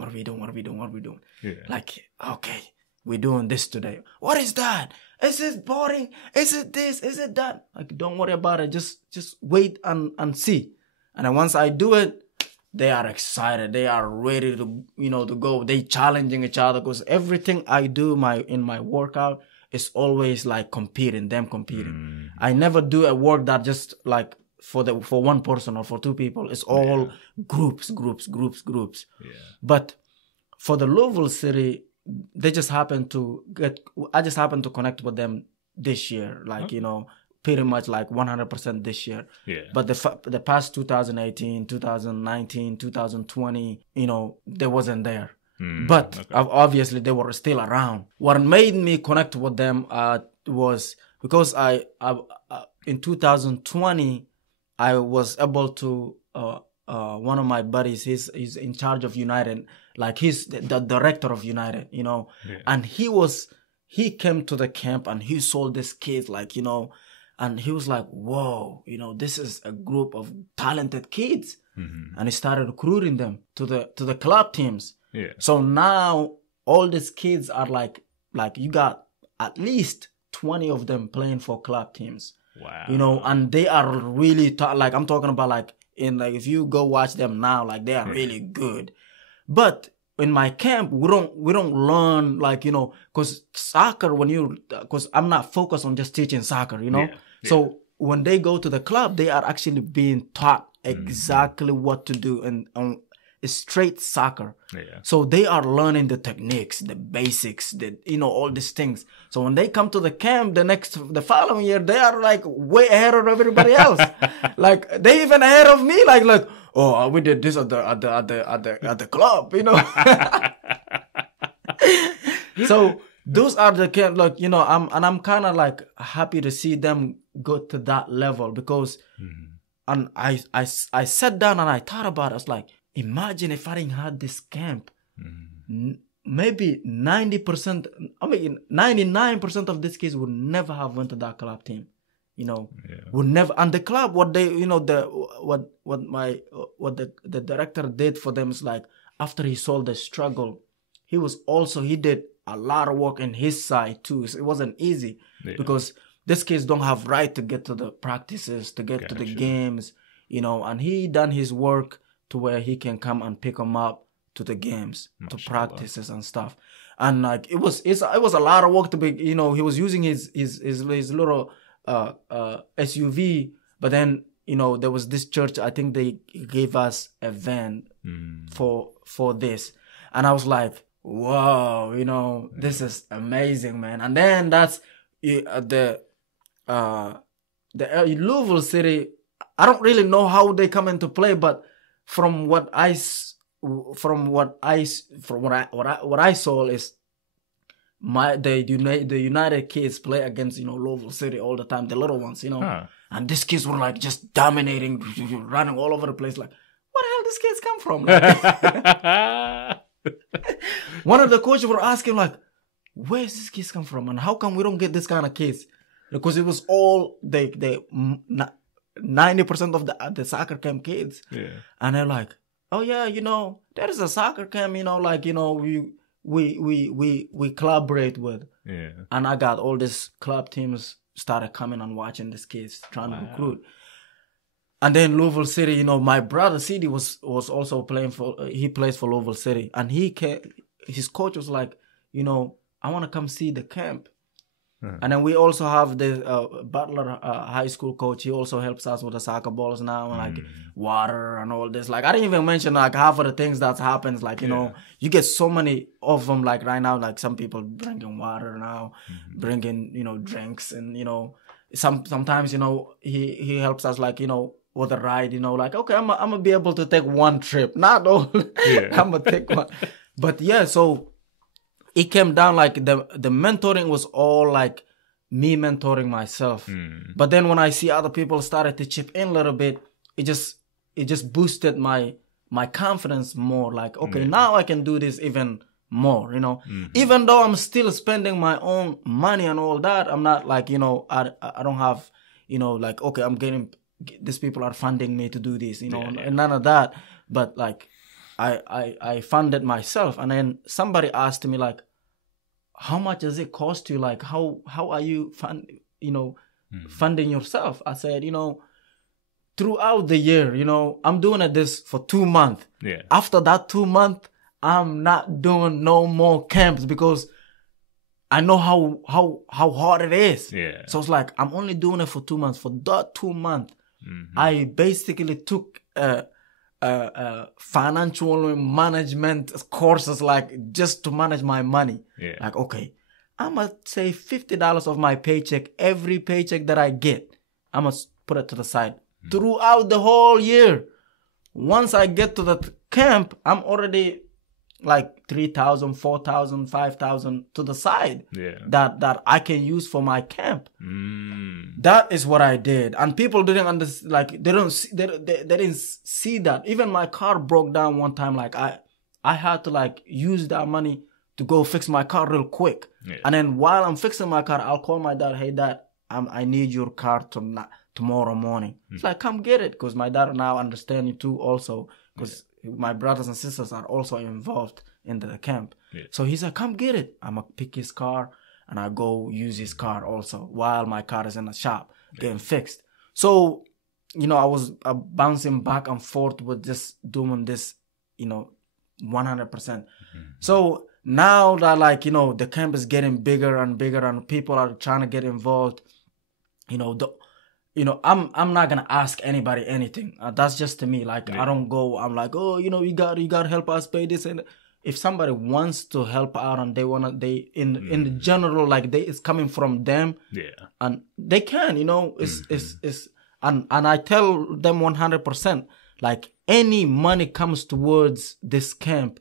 Yeah. Like, okay, we're doing this today. What is that? Is it boring? Is it this? Is it that? Like, don't worry about it. Just wait and see. And then once I do it, they are excited. They are ready to, to go. They challenging each other, because everything I do in my workout it's always like competing. I never do a work that just like for one person or for two people. It's all groups. Yeah. But for the Louisville City, I just happened to connect with them this year, like, you know, pretty much like 100% this year. Yeah. But the past 2018, 2019, 2020, you know, they wasn't there. But obviously they were still around. What made me connect with them was because I in 2020 I was able to one of my buddies, he's in charge of United, like he's the director of United, you know, and he came to the camp and he saw these kids, like, you know, and he was like, whoa, you know, this is a group of talented kids. And he started recruiting them to the club teams. Yeah. So now all these kids are like you got at least 20 of them playing for club teams. Wow. You know, and they are really like, I'm talking about like if you go watch them now, like they are really good. But in my camp, we don't learn, like, you know, because soccer, because I'm not focused on just teaching soccer, you know. Yeah. So when they go to the club, they are actually being taught exactly what to do and on straight soccer. Yeah. So they are learning the techniques, the basics, you know, all these things. So when they come to the camp the following year, they are like way ahead of everybody else. Like they even ahead of me. Like, oh, we did this at the club, you know. So those are the camp, like, you know, I'm kind of like happy to see them go to that level because, and I sat down and I thought about it. I was like, imagine if I didn't have this camp, maybe 90%, I mean 99% of these kids would never have went to that club team, you know, would never. And the club, what they, you know, what the director did for them is like, after he saw the struggle, he did a lot of work in his side too. So it wasn't easy because these kids don't have right to get to the practices, to get to the games, you know, and he done his work to where he can come and pick them up to the games, to practices and stuff. And like it was a lot of work to be, you know, he was using his little SUV, but then, you know, there was this church, I think they gave us a van for this. And I was like, whoa, you know, this is amazing, man. And then that's the Louisville City. I don't really know how they come into play, but from what I saw is the United kids play against, you know, Louisville City all the time, the little ones, you know, and these kids were like just dominating, running all over the place. Like, where the hell these kids come from? Like, one of the coaches were asking like, where's these kids come from, and how come we don't get this kind of kids? Because it was all 90% of the soccer camp kids. Yeah. And they're like, oh yeah, you know, there is a soccer camp, you know, like, you know, we collaborate with. Yeah. And I got all these club teams started coming and watching these kids trying to recruit. And then Louisville City, you know, my brother CD was also playing he plays for Louisville City, and his coach was like, you know, I want to come see the camp. And then we also have the Butler high school coach. He also helps us with the soccer balls now, and like water and all this. Like I didn't even mention like half of the things that happens. Like, you know, you get so many of them. Like right now, like some people bringing water now, bringing, you know, drinks, and, you know, sometimes, you know, he helps us, like, you know, with a ride. You know, like, okay, I'm gonna be able to take one trip, not all. I'm gonna take one, but yeah, so. It came down like the mentoring was all like me mentoring myself. But then when I see other people started to chip in a little bit, it just boosted my confidence more. Like, okay, now I can do this even more, you know. Even though I'm still spending my own money and all that, I'm not like, you know, I don't have, you know, like, okay, I'm getting, these people are funding me to do this, you know, and none of that. But like, I funded myself. And then somebody asked me like, how much does it cost you? Like, how are you funding yourself? I said, you know, throughout the year, you know, I'm doing this for 2 months. Yeah. After that 2 months, I'm not doing no more camps because I know how hard it is. Yeah. So it's like, I'm only doing it for 2 months. For that 2 months, I basically took financial management courses, like just to manage my money. Yeah. Like, okay, I'm going to save $50 of my paycheck. Every paycheck that I get, I'm going to put it to the side throughout the whole year. Once I get to that camp, I'm already like 3,000, 4,000, 5,000 to the side. Yeah. That I can use for my camp. That is what I did. And people didn't understand, like, they didn't see that. Even my car broke down one time. Like, I had to like use that money to go fix my car real quick. Yeah. And then while I'm fixing my car, I'll call my dad. Hey, Dad, I need your car tomorrow morning. It's like, come get it. Because my dad now understands it too also. Because my brothers and sisters are also involved in the camp. Yeah. So he said, come get it. I'm going to pick his car and I go use his car also while my car is in the shop getting fixed. So, I was bouncing back and forth with just doing this, 100%. So now that the camp is getting bigger and bigger and people are trying to get involved, I'm not gonna ask anybody anything. That's just to me. Like, I don't go. I'm like, oh, you gotta help us pay this. And if somebody wants to help out and they wanna, in the general, like it's coming from them. Yeah. And they can, it's and I tell them 100%. Like, any money comes towards this camp,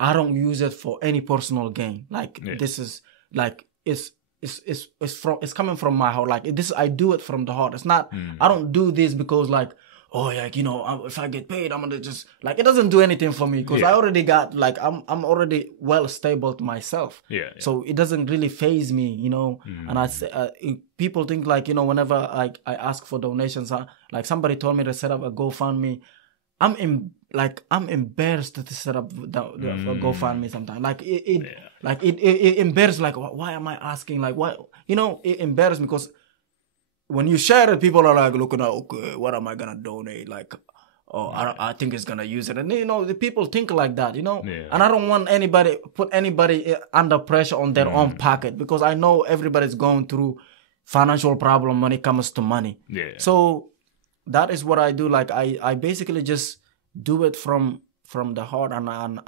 I don't use it for any personal gain. Like, this is like it's coming from my heart. Like, this, I do it from the heart. It's not, I don't do this because like, oh, like, if I get paid, I'm gonna just, like, it doesn't do anything for me because I already got, like, I'm already well stable to myself. Yeah. So it doesn't really faze me, and I say, people think like, whenever I ask for donations, like somebody told me to set up a GoFundMe. I'm embarrassed to set up the GoFundMe sometimes. Like it embarrassed. Like, why am I asking? Like, why? It embarrassed me because when you share it, people are like looking at, okay, what am I gonna donate? Like, oh, I think it's gonna use it, and the people think like that, And I don't want put anybody under pressure on their own pocket because I know everybody's going through financial problem when it comes to money. Yeah. So that is what I do. Like, I basically just do it from the heart and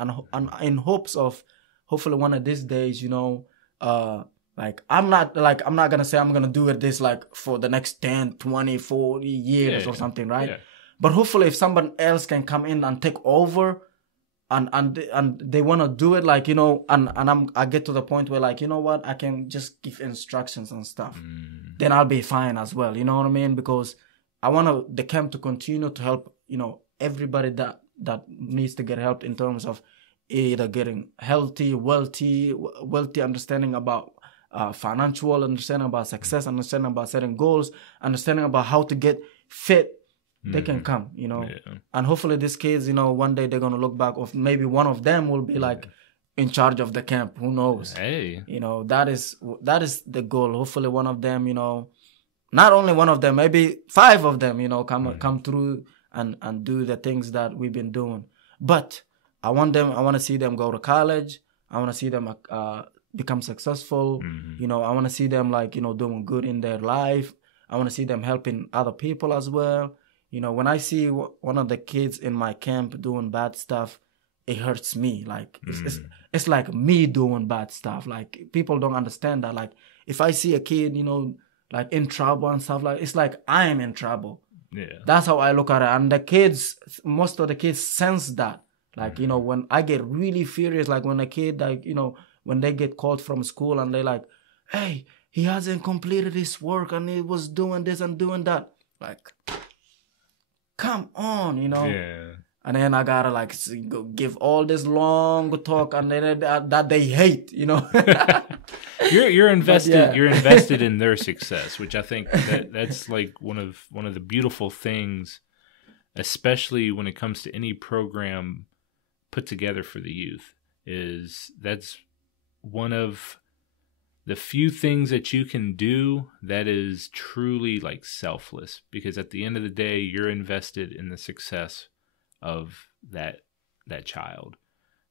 in hopes of hopefully one of these days, like, I'm not gonna say I'm gonna do it this like for the next 10, 20, 40 years or something, right? Yeah. But hopefully if someone else can come in and take over and they want to do it, like, I get to the point where, like, what, I can just give instructions and stuff. Then I'll be fine as well. You know what I mean? Because I want the camp to continue to help, everybody that needs to get help in terms of either getting healthy, wealthy understanding about financial, understanding about success, understanding about setting goals, understanding about how to get fit. They can come, and hopefully these kids, one day they're going to look back, or maybe one of them will be like in charge of the camp. Who knows? Hey, that is the goal. Hopefully one of them, not only one of them, maybe 5 of them, come through and do the things that we've been doing. But I want to see them go to college. I want to see them become successful. I want to see them, like, doing good in their life. I want to see them helping other people as well. When I see one of the kids in my camp doing bad stuff, it hurts me. Like, it's like me doing bad stuff. Like, people don't understand that. Like, if I see a kid, like in trouble and stuff, like, it's like I am in trouble. Yeah. That's how I look at it. And most of the kids sense that. Like, when I get really furious, like when a kid, like, when they get called from school and they're like, hey, he hasn't completed his work and he was doing this and doing that. Like, come on, Yeah. And then I gotta, like, give all this long talk and then that they hate, You're invested. Yeah. You're invested in their success, which I think that's like one of the beautiful things, especially when it comes to any program put together for the youth. That's one of the few things that you can do that is truly, like, selfless, because at the end of the day, you're invested in the success of that child.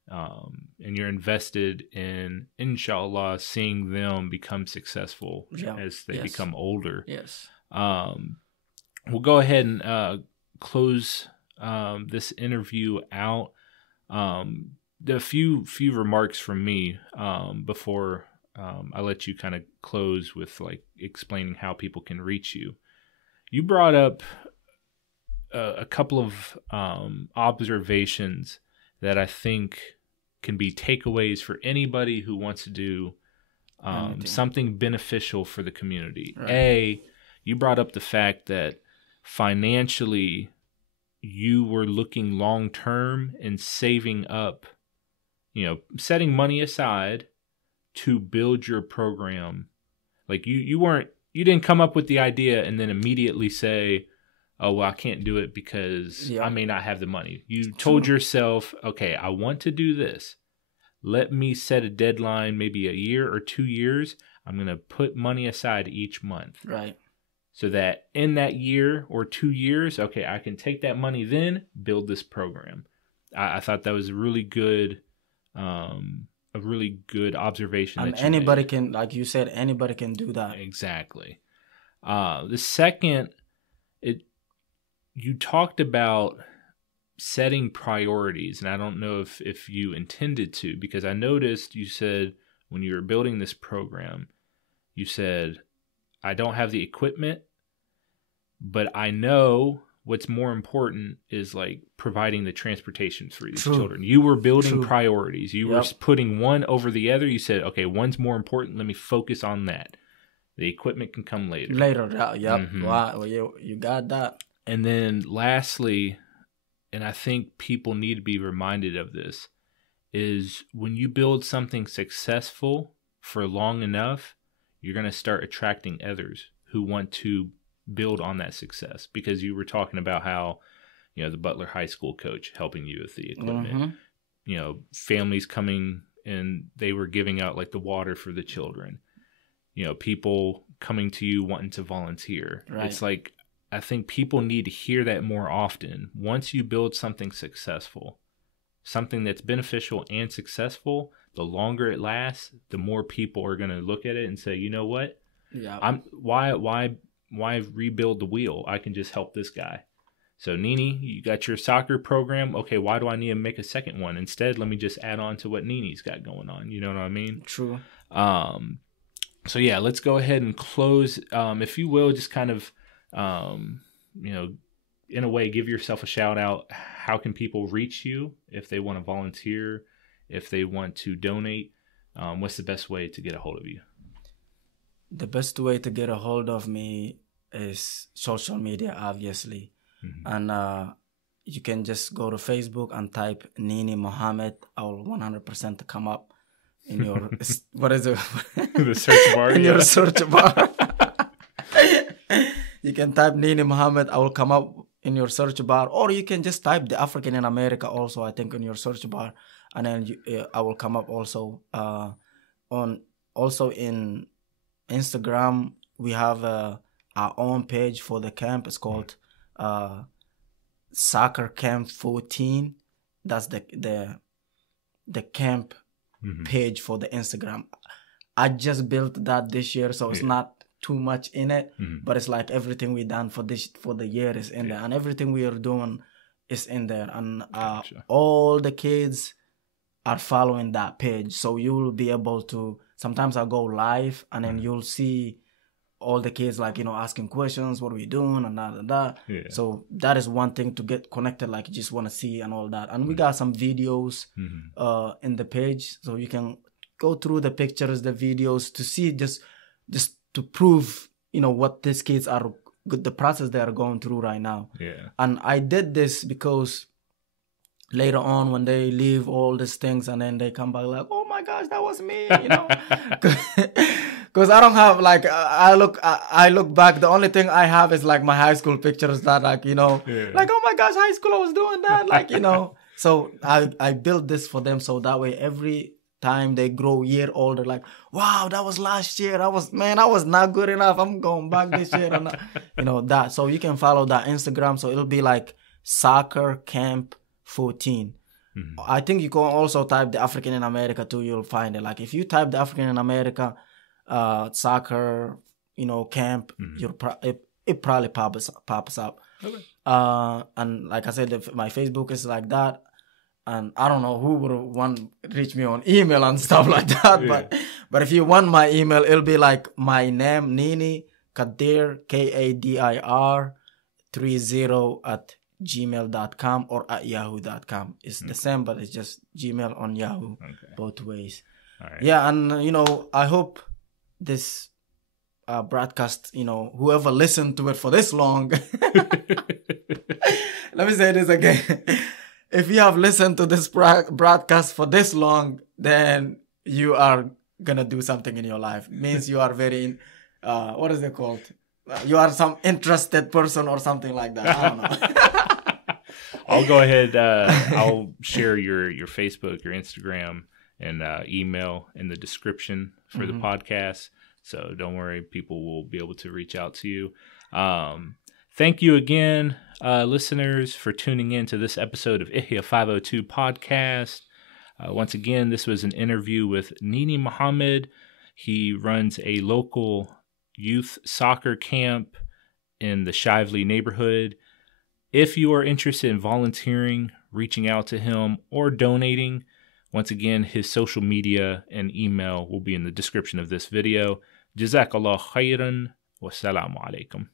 and you're invested in, inshallah, seeing them become successful as they become older. Yes. We'll go ahead and close this interview out. A few remarks from me before I let you kind of close with like explaining how people can reach you. You brought up a couple of observations that I think can be takeaways for anybody who wants to do something beneficial for the community. Right. You brought up the fact that financially you were looking long term and saving up, setting money aside to build your program. Like you didn't come up with the idea and then immediately say, oh, well, I can't do it because I may not have the money. You told yourself, okay, I want to do this. Let me set a deadline, maybe a year or 2 years. I'm going to put money aside each month. Right. So that in that year or 2 years, okay, I can take that money then, build this program. I thought that was a really good observation. And anybody can, like you said, anybody can do that. Exactly. The second, you talked about setting priorities, and I don't know if you intended to, because I noticed you said when you were building this program, you said, I don't have the equipment, but I know what's more important is like providing the transportation for these children. You were building priorities. You were putting one over the other. You said, okay, one's more important. Let me focus on that. The equipment can come later. Mm-hmm. Wow, you got that. And then lastly, and I think people need to be reminded of this, is when you build something successful for long enough, you're going to start attracting others who want to build on that success. Because you were talking about how, the Butler High School coach helping you with the equipment, families coming and they were giving out like the water for the children, people coming to you wanting to volunteer. Right. It's like, I think people need to hear that more often. Once you build something successful, something that's beneficial and successful, the longer it lasts, the more people are going to look at it and say, you know what? Yeah. Why rebuild the wheel? I can just help this guy. So Nini, you got your soccer program. Okay, why do I need to make a second one? Instead, let me just add on to what Nini's got going on. You know what I mean? True. So yeah, let's go ahead and close. If you will, just kind of, in a way, give yourself a shout out. How can people reach you if they want to volunteer, if they want to donate? What's the best way to get a hold of you? The best way to get a hold of me is social media, obviously. Mm-hmm. And you can just go to Facebook and type Nini Mohamed. I will 100% come up in your, what is it? The search bar. In your search bar. You can type Nini Mohamed. I will come up in your search bar. Or you can just type the African in America also, I think, in your search bar. And then I will come up also. Also in Instagram, we have our own page for the camp. It's called Soccer Camp 14. That's the camp page for the Instagram. I just built that this year, so it's not too much in it, but it's like everything we done for the year is in there, and everything we are doing is in there, and all the kids are following that page, so you will be able to. Sometimes I go live, and then you'll see all the kids asking questions, what are we doing, and that and that. Yeah. So that is one thing to get connected, like you just want to see and all that. And we got some videos in the page, so you can go through the pictures, the videos to see just to prove what these kids are, the process they are going through right now. Yeah. And I did this because later on when they leave all these things and then they come back like, oh my gosh, that was me, because I don't have I look back, the only thing I have is my high school pictures that like oh my gosh, high school I was doing that so I built this for them, so that way every time they grow year older, like, wow, that was last year, I was not good enough, I'm going back this year, and that. So you can follow that Instagram, so it'll be like Soccer Camp 14. I think you can also type the African in America too. You'll find it. Like if you type the African in America soccer, camp, it probably pops up. Okay. And like I said, my Facebook is like that. And I don't know who would want reach me on email and stuff like that. Yeah. But if you want my email, it'll be like my name, Nini Kadir, Kadir 30 at gmail.com or at yahoo.com. It's the same, but it's just Gmail on Yahoo, both ways. All right. Yeah, and I hope this broadcast, whoever listened to it for this long, let me say this again. If you have listened to this broadcast for this long, then you are gonna do something in your life. It means you are very, what is it called? You are some interested person or something like that. I don't know. I'll go ahead. I'll share your Facebook, your Instagram, and email in the description for the podcast. So don't worry, people will be able to reach out to you. Thank you again, listeners, for tuning in to this episode of Ihya 502 podcast. Once again, this was an interview with Nini Mohamed. He runs a local youth soccer camp in the Shively neighborhood. If you are interested in volunteering, reaching out to him, or donating, once again, his social media and email will be in the description of this video. Jazakallah khairan. Wassalamu alaikum.